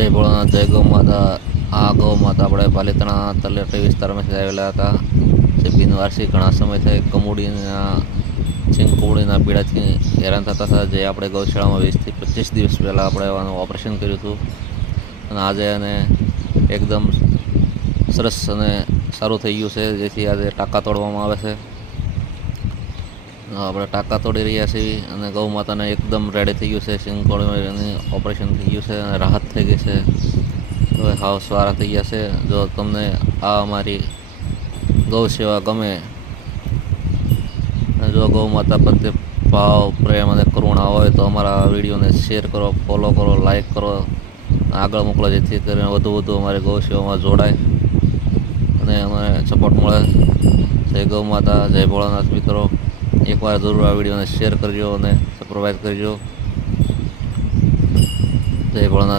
જય ભોળાનાથ, જય ગૌ માતા. આ ગૌ માતા આપણે પાલિતાણા તલેટી વિસ્તારમાંથી આવેલા હતા. જે બિનવારસી ઘણા સમયથી કમોડીના ચીંકુડીના પીડાથી હેરાન થતા હતા. જે આપણે ગૌશાળામાં 20 થી 25 દિવસ પહેલાં આપણે એવાનું ઓપરેશન કર્યું હતું અને આજે એને એકદમ સરસ અને સારું થઈ ગયું છે. જેથી આજે ટાંકા તોડવામાં આવે છે. આપણે ટાંકા તોડી રહ્યા છીએ અને ગૌ માતાને એકદમ રેડી થઈ ગયું છે. સિંગકોળીનું ઓપરેશન થઈ ગયું છે અને રાહત થઈ ગઈ છે. હવે હાવ સારા થઈ ગયા છે. જો તમને આ અમારી ગૌ સેવા ગમે અને જો ગૌ માતા પ્રત્યે ભાવ, પ્રેમ અને કરુણા હોય તો અમારા વિડીયોને શેર કરો, ફોલો કરો, લાઈક કરો, આગળ મોકલો, જેથી કરીને વધુ અમારી ગૌ સેવામાં જોડાય અને અમને સપોર્ટ મળે. જય ગૌ માતા, જય ભોળાનાથ. મિત્રો, એકવાર જરૂર આ વિડીયોને શેર કરજો અને સબસ્ક્રાઈબ કરજો. જય ભોળાનાથ.